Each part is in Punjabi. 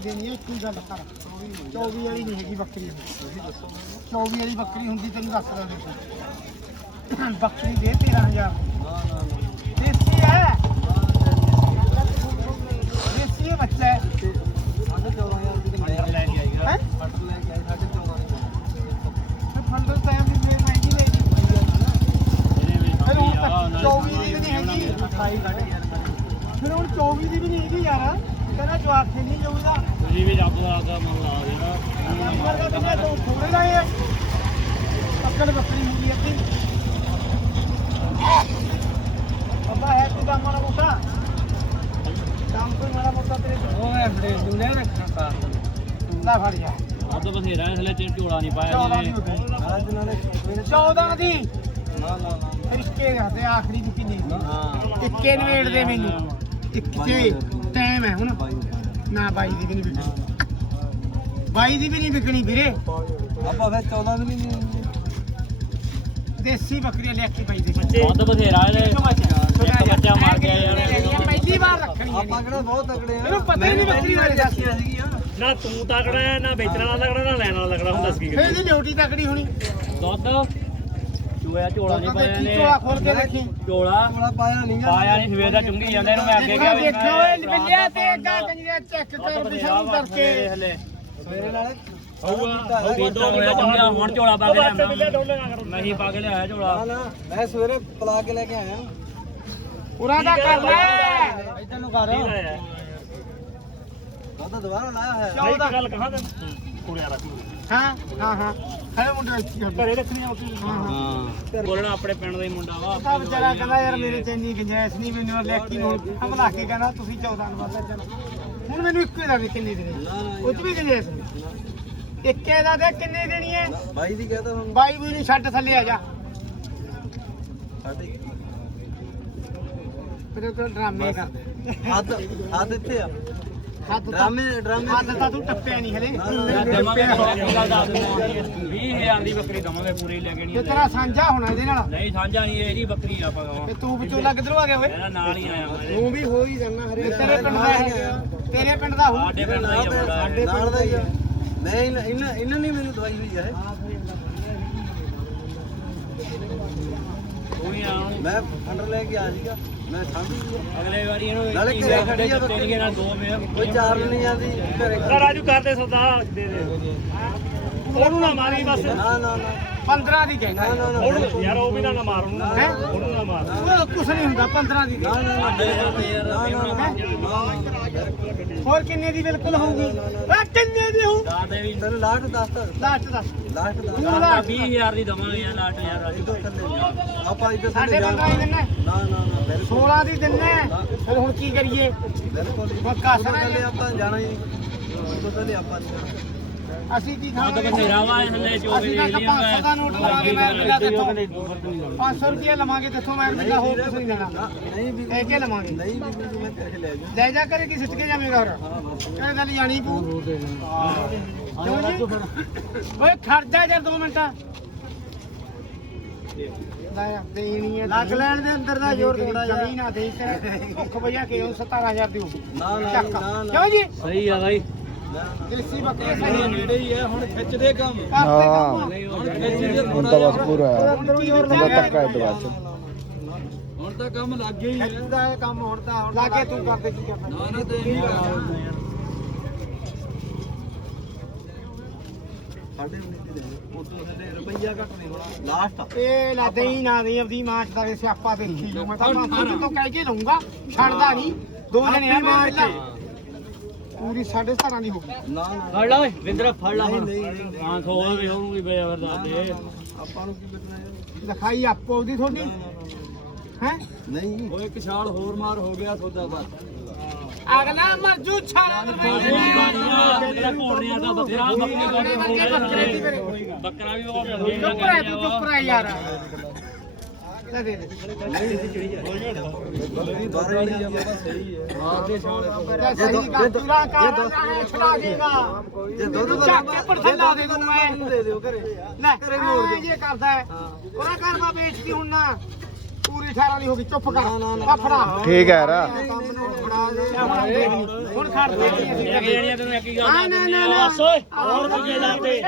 ਦੇਣੀ ਹੈ ਇੱਕੋ ਗੱਲ ਕਰ। 24 ਵਾਲੀ ਨਹੀਂ ਹੈਗੀ ਬੱਕਰੀ। ਤੁਸੀਂ ਦੱਸੋ 24 ਵਾਲੀ ਬੱਕਰੀ ਹੁੰਦੀ, ਤੈਨੂੰ ਦੱਸ ਦਿੰਦੇ ਬੱਕਰੀ ਦੇ 13000 ਦੇਸੀ ਹੈ? ਦੇਸੀ ਹੈ ਬੱਚਾ ਹੈ? ਹੈਂ? ਤੇ ਫੰਡਰ ਟਾਈਮ ਦੀ ਫੇਰ ਮਹਿੰਗੀ ਲੈ ਗਈ ਫਿਰ ਹੁਣ ਤੱਕ 24 ਦੀ ਵੀ ਨਹੀਂ ਹੈਗੀ। ਫਿਰ ਹੁਣ 24 ਦੀ ਵੀ ਨਹੀਂ ਹੈਗੀ ਯਾਰ। ਕਹਿੰਦਾ ਜਵਾਬ ਤੇ ਨਹੀਂ ਜਾਊਗਾ ਤੁਸੀਂ ਵੀ ਰੱਬ ਦਾ ਆਗਾ ਮਨ ਲਾ ਦੇਣਾ ਨੰਬਰ ਦਾ ਬਿਨਾ ਤੋਂ ਥੋੜੇ ਦਾ ਹੈ ਪੱਕੜ ਬੱਕਰੀ ਹੁੰਦੀ ਹੈ ਅੱਬਾ ਹੈ ਤੂੰ ਦਾ ਮਾੜਾ ਮੋਟਾ? ਕੰਮ ਕੋਈ ਮਾੜਾ ਮੋਟਾ ਤੇਰੇ ਕੋਲ ਉਹ ਐ ਫੜੇ ਦੁਨੇ ਰੱਖਣਾ ਤਾਂ ਲੈ ਫੜ ਜਾ ਅੱਧ ਬਥੇਰਾ ਹਲੇ ਤੇ ਝੋਲਾ ਨਹੀਂ ਪਾਇਆ 14 ਦੀ ਜਿਹਨੇ 14 ਦੀ? ਨਾ ਨਾ ਫਿਰ ਇੱਕੇ ਕਰਦੇ ਆਖਰੀ ਦੀ ਕਿੰਨੀ? ਹਾਂ ਇੱਕੇ ਨਵੇੜ ਦੇ ਮੈਨੂੰ। ਇੱਕ। ਤੇ ਟਾਈਮ ਹੈ ਹੁਣ ਨਾ ਬਾਈ ਦੀ ਵੀ ਨਹੀਂ ਵਿਕਣੀ। ਬਾਈ ਦੀ ਵੀ ਨਹੀਂ ਵਿਕਣੀ ਵੀਰੇ। ਆਪਾਂ ਫਿਰ 14 ਵੀ ਨਹੀਂ ਦੇਸੀ ਬੱਕਰੀਆਂ ਲੈ ਕੇ ਬਾਈ ਦੇ। ਅੱਧ ਬਥੇਰਾ ਹਲੇ ਇੱਕ ਬੱਚਾ। ਮਾਰ ਗਿਆ ਯਾਰ। ਪਹਿਲੀ ਵਾਰ ਰੱਖਣੀ ਹੈ ਆਪਾਂ ਕਿਹੜਾ ਬਹੁਤ ਤਗੜੇ ਆ। ਇਹਨੂੰ ਪਤਾ ਹੀ ਨਹੀਂ ਬੱਕਰੀ ਬਾਰੇ ਦੱਸ ਨਾ ਤੂੰ ਤਕੜਾ ਹੈ ਨਾ ਵੇਚਣ ਵਾਲਾ ਤਕੜਾ ਨਾ ਲੈਣ ਵਾਲਾ ਤਕੜਾ ਹੁੰਦਾ ਸੀ ਫੇਰ ਇਹਦੀ ਡਿਊਟੀ ਤਕੜੀ ਹੋਣੀ। ਦੁੱਧ? ਚੂਇਆ ਝੋਲਾ ਨਹੀਂ ਪਾਇਆ ਨੇ ਝੋਲਾ ਖੋਲ ਕੇ ਦੇਖੀ। ਝੋਲਾ ਥੋੜਾ ਪਾਇਆ ਨਹੀਂ ਪਾਇਆ ਨਹੀਂ ਸਵੇਰ ਦਾ ਚੁੰਗੀ ਜਾਂਦੇ ਇਹਨੂੰ ਮੈਂ ਅੱਗੇ ਗਿਆ ਵੀ ਦੇਖੋ ਓਏ ਬਿੱਲਿਆ ਤੇ ਅੱਗਾ ਕੰਜਰਾ ਚੈੱਕ ਕਰ ਦਿਸ਼ਾ ਨੂੰ ਕਰਕੇ ਹਲੇ। ਸਵੇਰੇ ਨਾਲੇ ਝੋਲਾ ਝੋਲਾ। ਮੈਂ ਸਵੇਰੇ ਪਲਾ ਕੇ ਲੈ ਕੇ ਆਇਆ। ਪੂਰਾ ਦਾ ਕਰ ਲੈ ਇਦਾਂ ਨੂੰ ਕਰ। ਕੀ ਲਾਇਆ? ਉਹ ਤਾਂ ਦੁਬਾਰਾ ਲਾਇਆ ਹੋਇਆ। ਗੱਲ ਕਹਾਂ ਤੇ ਕੁੜਿਆ ਰੱਖ ਹਾਂ ਹਾਂ ਹਾਂ। ਹੈ ਮੁੰਡਾ ਘਰੇ ਰੱਖਣੀਆਂ ਵਕੀਲ ਹਾਂ। ਹਾਂ ਹਾਂ। ਬੋਲਣਾ ਆਪਣੇ ਪਿੰਡ ਦਾ ਹੀ ਮੁੰਡਾ ਵਾ। ਤਾਂ ਵਿਚਾਰਾ ਕਹਿੰਦਾ ਯਾਰ ਮੇਰੇ ਚ ਇੰਨੀ ਗੁੰਜਾਇਸ਼ ਨਹੀਂ ਮੈਨੂੰ ਲੈਕੀ ਨੂੰ ਹਮਲਾ ਕੇ ਕਹਿੰਦਾ ਤੁਸੀਂ 14 ਨੂੰ ਵਾਲਾ ਚਲੋ ਹੁਣ ਮੈਨੂੰ ਇੱਕੋ ਹੀ ਦਾ ਵੀ ਕਿੰਨੀ ਦੇਣੀ ਉਹ ਚ ਵੀ ਗੁੰਜਾਇਸ਼ ਨਹੀਂ। ਇੱਕੇ ਦਾ ਦੇ ਕਿੰਨੀ ਦੇਣੀ ਹੈ? ਬਾਈ ਦੀ ਕਹਤਾ ਹੁਣ ਬਾਈ ਵੀ ਨਹੀਂ ਛੱਡ ਥੱਲੇ ਆ ਜਾ। ਸਾਡੇ ਫਿਰ ਤੂੰ ਡਰਾਮੇ ਕਰਦੇ ਹੱਦ ਹੱਦ ਇੱਥੇ ਆ। ਹੱਥ ਤਾਂ ਡਰਾਮੇ ਡਰਾਮੇ ਹੱਥ ਤਾਂ ਤੂੰ ਟੱਪਿਆ ਨਹੀਂ ਹਲੇ। ਦਵਾਂਗੇ ਕੀ ਗੱਲ ਦੱਸ ਦਿੰਦੇ 20000 ਦੀ ਬੱਕਰੀ ਦਵਾਂਗੇ ਪੂਰੀ ਲੈ ਕੇ ਤੇ ਨਹੀਂ ਤੇਰਾ ਸਾਂਝਾ ਹੋਣਾ ਇਹਦੇ ਨਾਲ। ਨਹੀਂ ਸਾਂਝਾ ਨਹੀਂ ਇਹਦੀ ਬੱਕਰੀ ਆ ਆਪਾਂ ਤੇ ਕਹਾਂ ਤੂੰ ਵਿਚੋਲਾ ਕਿੱਧਰੋਂ ਆ ਗਿਆ ਓਏ। ਇਹਦਾ ਨਾਲ ਹੀ ਆਇਆ ਵਾ। ਤੂੰ ਵੀ ਹੋ ਹੀ ਜਾਣਾ ਤੇ ਤੇਰੇ ਪਿੰਡ ਦਾ ਹੈ ਤੇਰੇ ਪਿੰਡ ਦਾ ਹੋਊ। ਸਾਡੇ ਪਿੰਡ ਦਾ ਹੀ ਆ ਮੁੰਡਾ। ਸਾਡੇ ਨਾਲ ਦਾ ਹੀ ਆ। ਮੈਂ ਇਹਨਾਂ ਇਹਨਾਂ ਇਹਨਾਂ ਨੇ ਮੈਨੂੰ ਦਵਾਈ ਹੋਈ ਹੈ ਤੂੰ ਹੀ। ਮੈਂ ਫੰਡਰ ਲੈ ਕੇ ਆ ਸੀਗਾ। ਮੈਂ ਸਮਝ ਅਗਲੇ ਵਾਰੀ ਇਹਨੂੰ ਨਾਲੇ ਘਰੇ ਖੜੀ ਆ ਸੀਗੇ ਨਾਲ ਦੋ ਮੇਰ ਕੋਈ ਚਾਰ ਨਹੀਂ ਜਾਂਦੀ ਘਰੇ ਤਾਂ ਰਾਜੂ ਕਰਦੇ ਸੌਦਾ ਦੇ ਦੇ। ਉਹਨੂੰ ਨਾ ਮਾਰੀ ਬਸ। ਨਾ ਨਾ ਨਾ। 15 ਦੀ ਕਹਿੰਦਾ ਨਾ ਨਾ ਨਾ। ਉਹਨੂੰ ਯਾਰ ਉਹ ਵੀ ਨਾ ਨਾ ਮਾਰ ਉਹਨੂੰ ਹੈਂ? ਉਹਨੂੰ ਨਾ ਮਾਰ। ਉਹ ਕੁਛ ਨਹੀਂ ਹੁੰਦਾ 15 ਦੀ ਨਾ ਨਾ ਨਾ। ਹੋਰ ਕਿੰਨੇ ਦੀ ਬਿਲਕੁਲ ਹੋਊਗੀ? ਓਏ ਕਿੰਨੇ ਦੀ ਹੋਊ? ਵੀ ਤੈਨੂੰ ਲਾਟ ਦੱਸ। ਤਾ ਲਾਸਟ ਦੱਸ। ਲਾਟ ਦੱਸ। ਤੂੰ ਦਾਦਾ ਲਾਸਟ 20000 ਦੀ ਦਵਾਂਗੇ ਯਾਰ ਲਾਟ ਯਾਰ ਜਾ। ਆਪਾਂ ਇੱਧਰ ਸਾਡੇ ਥੱਲੇ 15 ਦੀ ਦਿੰਨਾ ਨਾ ਨਾ ਨਾ ਬਿਲਕੁਲ। 16 ਦੀ ਦਿੰਨਾ ਫਿਰ ਹੁਣ ਕੀ ਕਰੀਏ? ਬਿਲਕੁਲ ਹੁਣ ਕਾਸਾ ਉਦੋਂ ਥੱਲੇ ਆਪਾਂ ਜਾਣਾ ਹੀ। ਉਦੋਂ ਥੱਲੇ ਆਪਾਂ ਨਹੀਂ ਜਾਣਾ। ਅਸੀਂ ਕੀ ਖਾਵਾਂਗੇ? ਬਥੇਰਾ ਵਾ ਥੱਲੇ ਚੋਗੇ ਅਸੀਂ ਤਾਂ 500 ਦਾ ਨੋਟ ਲਵਾਂਗੇ ਮੈਂ ਮਿਲਾ ਦੇਖੋ 500 ਰੁਪਏ ਲਵਾਂਗੇ ਦੇਖੋ ਮੈਂ ਮਿਲਾ ਹੋਰ ਕੁਛ ਨਹੀਂ ਦੇਣਾ। ਨਾ, ਨਹੀਂ ਵੀ ਇਹ ਕੇ ਲਵਾਂਗੇ। ਨਹੀਂ ਵੀ ਵੀ ਮੈਂ ਤੇਰੇ ਲੈ ਜਾ ਲੈ ਜਾ ਕਰੇ ਕਿ ਸਿੱਟ ਕੇ ਜਾਵੇਂਗਾ ਹੋਰ। ਇਹ ਗੱਲ ਜਾਣੀ ਪੂ ਜੀ? ਓਏ ਜਾ ਯਾਰ 2 ਮਿੰਟ। ਲੈ ਆ, ਦੇਣੀ ਹੈ ਲੱਗ ਲੈਣ ਦੇ ਅੰਦਰ ਦਾ ਜ਼ੋਰ ਥੋੜਾ ਜਿਹਾ। ਜਮੀ ਨਾ ਦੇ ਕੇ ਭੁੱਖ ਵਜਾ ਕੇ ਉਹ 17000 ਦਿਓ ਨਾ ਨਾ। ਕਿਉਂ ਜੀ? ਸਹੀ ਆ ਬਾਈ। ਦੇਸੀ ਬੱਕਰੇ ਸਹੀ ਨੇੜੇ ਹੀ ਹੈ ਹੁਣ ਖਿੱਚਦੇ ਕੰਮ। ਹਾਂ। ਹੁਣ ਤਾਂ ਬਸ ਪੂਰਾ ਹੈ। ਅੰਦਰੋਂ ਜ਼ੋਰ ਉਹਦਾ ਲੱਗਿਆ ਧੱਕਾ ਹੈ ਦੁਬਾਰਾ ਚ ਹੁਣ ਤਾਂ ਕੰਮ ਲੱਗ ਗਿਆ ਹੀ ਹੈ। ਖਿੱਚਦਾ ਇਹ ਕੰਮ ਹੁਣ ਤਾਂ ਹੁਣ ਲਾਗੇ ਤੂੰ ਕਰਦੇ ਕੀ ਕਰਨਾ? ਨਾ ਨਾ ਤੇ ਨਹੀਂ ਕਰਨਾ ਸਾਡੇ ਉਨੀ ਦੀ ਦੇ ਦੇ ਉਦੋਂ ਥੱਲੇ ਰੁਪਈਆ ਘੱਟ ਨਹੀਂ ਹੋਣਾ। ਲਾਸਟ ਆ। ਇਹ ਲਾ ਦੇਈ ਨਾ ਦੇ ਆਪਦੀ ਮਾਂ ਚ ਦਾ ਸਿਆਪਾ ਦੇਖੀ। ਜੋ ਮੈਂ ਤਾਂ ਮਾਂ ਤੋਂ ਕਹਿ ਕੇ ਲਊਂਗਾ। ਛੱਡਦਾ ਨਹੀਂ। ਦੋ ਜਣੇ ਆ ਮਾਰ ਕੇ ਪੂਰੀ 17.5 ਦੀ ਹੋ ਗਈ। ਨਾ ਨਾ। ਫੜ ਲਾ ਓਏ ਵਿੰਦਰਾ ਫੜ ਲਾ ਹੁਣ। ਨਹੀਂ ਨਹੀਂ ਨਹੀਂ। ਹਾਂ ਸੋਲ ਵੀ ਹੋਊਗੀ ਬਈ ਅਗਰ ਦੱਸ ਦੇ। ਆਪਾਂ ਨੂੰ ਕੀ ਬਚਣਾ ਹੈ? ਲਿਖਾਈ ਆਪੋ ਉਹਦੀ ਤੁਹਾਡੀ? ਹੈ? ਨਹੀਂ। ਉਹ ਇੱਕ ਛਾਲ ਹੋਰ ਮਾਰ ਹੋ ਗਿਆ ਸੌਦਾ ਬਸ ਅਗਲਾ ਮਰਜੂ ਛਾਲ ਜਿਹੜਾ ਘੋੜ ਰਿਆ ਦਾ ਬੱਕਰਾ ਬੱਕਰੇ ਵਰਗੇ ਬੱਕਰੇ ਦੀ ਮੇਰੇ ਬੱਕਰਾ ਵੀ ਉਹ ਚੁੱਪ ਰਹਿ ਤੂੰ ਚੁੱਪ ਰਹਿ ਯਾਰ। ਕਰ ਠੀਕ ਹੈ ਰਾ ਹੁਣ ਖੜ ਦੇ ਅਸੀਂ ਜਗੇੜੀਆਂ ਤੈਨੂੰ ਇੱਕ ਹੀ ਗੱਲ ਨਾ ਨਾ ਨਾ ਹੋਰ ਕੁਝ ਲਾਤੇ।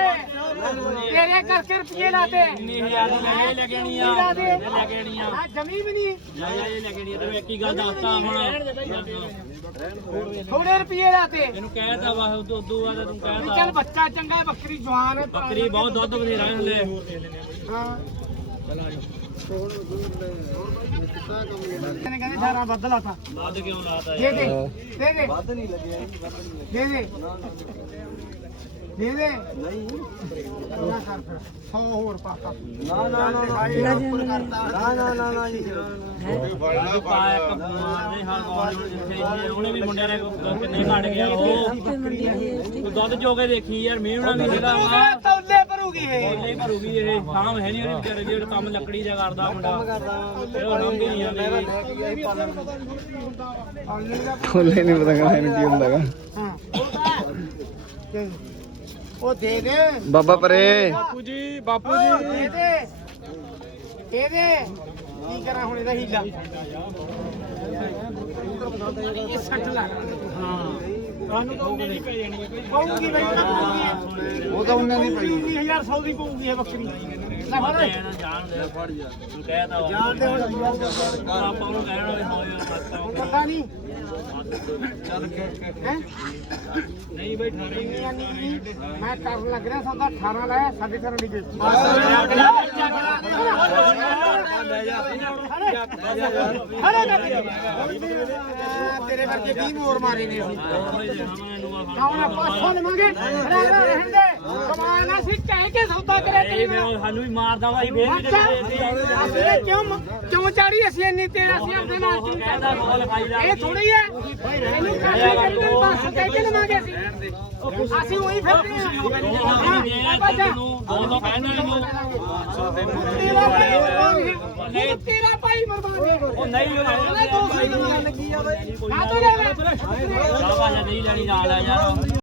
ਤੇਰੇ ਕਰਕੇ ਰੁਪਏ ਲਾਤੇ। 19000 ਦੀ ਲੈ ਕੇ ਲੈ ਕੇ ਆਣੀ ਆ। ਲੈ ਕੇ ਆਣੀ ਆ। ਆ ਜਮੀ ਵੀ ਨਹੀਂ। ਲੈ ਜਾ ਇਹ ਲੈ ਆ। ਤੈਨੂੰ ਇੱਕ ਹੀ ਗੱਲ ਦੱਸਤਾ ਹੁਣ। ਥੋੜੇ ਰੁਪਏ ਲਾਤੇ। ਤੈਨੂੰ ਕਹਿਤਾ ਵਾ ਉਦੋਂ ਉਦੋਂ ਬਾਅਦ ਵੀ ਕਹਿਤਾ ਚੱਲ ਬੱਚਾ ਚੰਗਾ ਹੈ ਬੱਕਰੀ ਜਵਾਨ ਹੈ ਬੱਕਰੀ ਬਹੁਤ ਦੁੱਧ ਬਥੇਰਾ ਹਲੇ ਹਾਂ। ਕਹਿੰਦੇ ਕਹਿੰਦੇ 18 ਵੱਧ ਲਾਤਾ। ਵੱਧ ਕਿਉਂ ਲਾਤਾ ਦੇ ਦੇ ਦੇ ਦੇ। ਵੱਧ ਨਹੀਂ ਲੱਗਿਆ। ਦੇ ਦੇ। ਦੇ ਦੇ। ਨਹੀਂ। ਨਾ ਕਰ ਫਿਰ। 100 ਹੋਰ ਪਾਤਾ। ਨਾ ਨਾ ਨਾ ਨਾ। ਨਾ ਨਾ ਨਾ ਨਾ। ਜੀ। ਪਾਇਆ ਕਮਾਰ ਦੇ ਹਾਲ ਕੌਣ ਜਿੱਥੇ ਉਹਨੇ ਵੀ ਮੁੰਡਿਆਂ ਨੇ ਕਿੰਨੇ ਘਟ ਗਿਆ। ਉਹ ਦੁੱਧ ਜੋ ਕੇ ਦੇਖੀ ਯਾਰ ਮੀਂਹਣਾ ਵੀ ਵਾ ਤੌਲੇ ਭਰੂਗੀ ਇਹ। ਬੋਲੇ ਭਰੂਗੀ ਇਹ ਸ਼ਾਮ ਹੈ ਨਹੀਂ ਉਹਨੇ ਵਿਚਾਰੇ ਜਿਹੜਾ ਕੰਮ ਲੱਕੜੀ ਦਾ ਕਰਦਾ ਮੁੰਡਾ। ਫਿਰ ਉਹ ਲੰਘ ਨਹੀਂ ਜਾਂਦੇ ਖੋਲੇ ਨਹੀਂ ਪਤਾ ਕਹਿੰਦਾ ਇਹਨੂੰ ਕੀ ਹੁੰਦਾ ਹੈਗਾ। ਹਾਂ। ਉਹ ਦੇ ਦੇ। ਬਾਬਾ ਪਰੇ। ਬਾਪੂ ਜੀ ਬਾਪੂ ਜੀ। ਦੇ ਦੇ। ਦੇ ਦੇ। ਕੀ ਕਰਾਂ ਹੁਣ ਇਹਦਾ ਹੀਲਾ? ਇਹ ਸੱਟ ਲੱਗ ਹਾਂ। ਸਾਨੂੰ ਕਹੂਗੇ ਨਹੀਂ ਪੈ ਜਾਣੀ ਕੋਈ। ਪਊਗੀ ਬਈ ਉਹ ਤਾਂ ਉਹਨੇ ਨਹੀਂ ਪਈ। 20100 ਦੀ ਪਊਗੀ ਇਹ ਬੱਕਰੀ। ਨਹੀਂ ਬਈ 18 ਮੈਂ ਕਰਨ ਲੱਗ ਰਿਹਾ ਸੌਦਾ 18 ਲਾਇਆ ਸਾਡੇ ਦੀ ਵੇਚੀ ਤੇਰੇ ਵਰਗੇ 20 ਮੋਰ ਮਾਰੇ ਨੇ ਅਸੀਂ ਕੌਣ ਆਪਾਂ ਸੋਨ ਕਮਾਲ ਨਾ ਸੀ ਕਹਿ ਕੇ ਸੌਦਾ ਕਰਿਆ ਇਹ ਤੇਰੇ ਮੈਂ ਸਾਨੂੰ ਵੀ ਮਾਰਦਾ ਅਸੀਂ ਫੇਰ ਵੀ ਅਸੀਂ ਕਿਉਂ ਕਿਉਂ ਚਾੜੀ ਅਸੀਂ ਇੰਨੀ ਤੇ ਅਸੀਂ ਆਪਣੇ ਨਾਲ ਖਾਈ ਜਾ ਇਹ ਥੋੜੀ ਹੈ। ਇਹਨੂੰ ਕਾਹਦੇ ਕਰਕੇ ਬਸ ਕਹਿ ਕੇ ਲਵਾਂਗੇ ਅਸੀਂ। ਅਸੀਂ ਉਹੀ ਫਿਰਦੇ ਹਾਂ। ਦੋ ਦੋ ਕਹਿੰਦੇ ਇਹਨੂੰ ਤੇਰਾ ਭਾਈ ਭਾਈ ਮਰਵਾਂਗੇ ਉਹ ਨਹੀਂ ਉਹਨੇ ਦੋ ਸੌ ਦੀ ਗੱਲ ਲੱਗੀ ਆ ਬਈ ਕਾਹ ਤੋਂ ਜਾਣਾ ਨਹੀਂ ਲੈਣੀ ਨਾਲ ਆ ਯਾਰ।